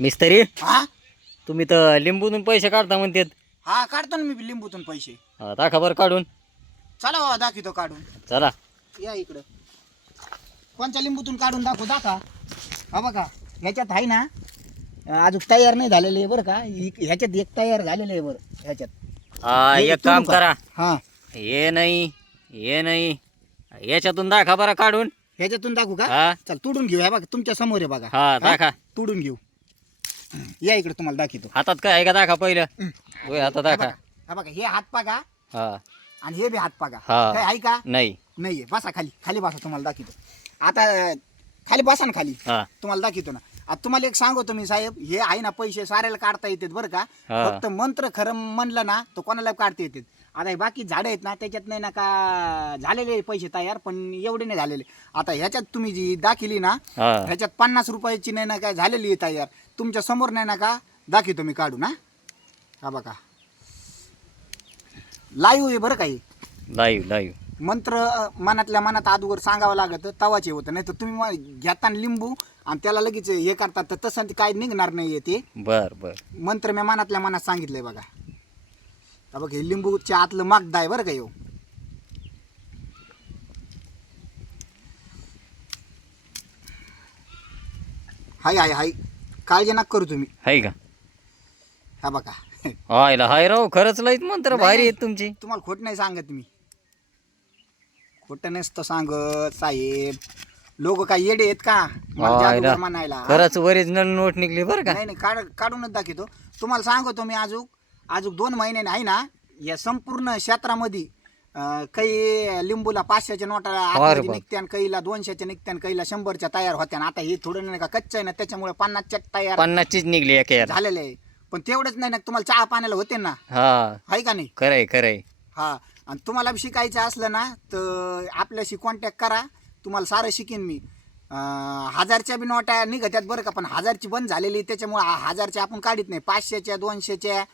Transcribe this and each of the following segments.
मिस्त्री हा तुम्ही तर लिंबूतून पैसे काढता म्हणतात. हा काढतो ना मी लिंबूतून पैसे. दाखवा बरं काढून. चला बाबा दाखवतो काढून. चला या इकडं. कोणत्या लिंबूतून काढून दाखवा. हा बघा ह्याच्यात आहे ना अजून तयार नाही झालेले आहे बरं का. ह्याच्यात एक तयार झालेलं आहे बरं ह्याच्यात. हे एक काम तुरू का? करा. हा हे नाही याच्यातून दाखवा बरं काढून. ह्याच्यातून दाखवू का. हा चल तोडून घेऊ. हे बघा तुमच्या समोर आहे बघा. हा दाखवा. तोडून घेऊ. या इकडे तुम्हाला दाखवतो. हातात काय आहे का दाखवा पहिलं. होय हातात दाखवा. हा बघा हे हात पागा हा आणि हे बी हात पागा. हा. काय आहे का नाही. नाहीये. बसा खाली बसा तुम्हाला दाखवतो. आता खाली बसा ना खाली. हा तुम्हाला दाखवतो ना. आता तुम्हाला एक सांगतो मी साहेब हे आहे ना पैसे साऱ्याला काढता येतात बरं का. हा. फक्त मंत्र खरं म्हणलं ना तर कोणाला काढता येतात. आता हे बाकी झाडं आहेत ना त्याच्यात नाही ना का झालेले पैसे तयार पण एवढे नाही झालेले. आता ह्याच्यात तुम्ही जी दाखिली ना हा ह्याच्यात 50 रुपयाची नाही ना काय झालेली आहे तयार. तुमच्या समोर नाही ना का दाखवतो मी काढून. हा बघा लाईव्ह आहे बरं काही. लाईव्ह मंत्र मनातल्या मनात अगोदर सांगावं लागतं तवाचे होतं. नाही तर तुम्ही घेताना लिंबू आणि त्याला लगेच हे करतात तर तसं ते काय निघणार नाही ते. बर मंत्र मी मनातल्या मनात सांगितलंय बघा. हा बघ हे लिंबूच्या आतलं मागदा आहे बरं का येऊ. हाय काळजी नका करू तुम्ही. आहे का. हा बघा हाय राव खरंच लईत मंत्र भारी आहेत तुमची. तुम्हाला खोट नाही सांगत मी. खोटं नसतं सांगत साहेब. लोक काय येडे आहेत का मला जादूगार म्हणायला. खरंच ओरिजिनल नोट निघली बरं का. नाही काढूनच दाखवतो. तुम्हाला सांगतो मी अजून 2 महिन्याने आहे ना या संपूर्ण क्षेत्रामध्ये काही लिंबूला 500च्या नोटा आतमध्ये निघत्यान, काहीला 200च्या निघत्यान, काहीला 100च्या तयार होत्यान. आता हे थोडं नाही का कच्चं आहे ना त्याच्यामुळे 50च्या तयार 50चीच निघली एक झालेले आहे. पण तेवढंच नाही ना तुम्हाला चहा पाण्याला होते ना. हा आहे का नाही. खरंय हा आणि तुम्हाला शिकायचं असलं ना तर आपल्याशी कॉन्टॅक्ट करा. तुम्हाला सारं शिकेन मी. 1000च्या बी नोटा निघत्यात बरं का. पण 1000ची बंद झालेली त्याच्यामुळे 1000च्या आपण काढत नाही. 500च्या 200च्या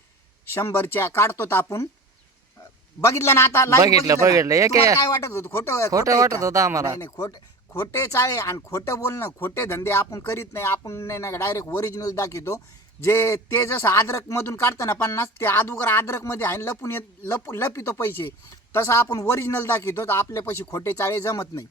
100च्या काढतो आपण. बघितलं ना आता बघितलं काय वाटत होतं खोटं वाटत होतं आम्हाला. नाही खोटे चाळे आणि खोटं बोलणं खोटे धंदे आपण करीत नाही. आपण नाही ना डायरेक्ट ओरिजिनल दाखवतो. जे ते जसं अद्रक मधून काढतं ना 50 ते अगोदर अद्रक मध्ये आहे लपून लपितो पैसे तसं आपण ओरिजिनल दाखवतो. तर आपले पैसे खोटे चाळे जमत नाही.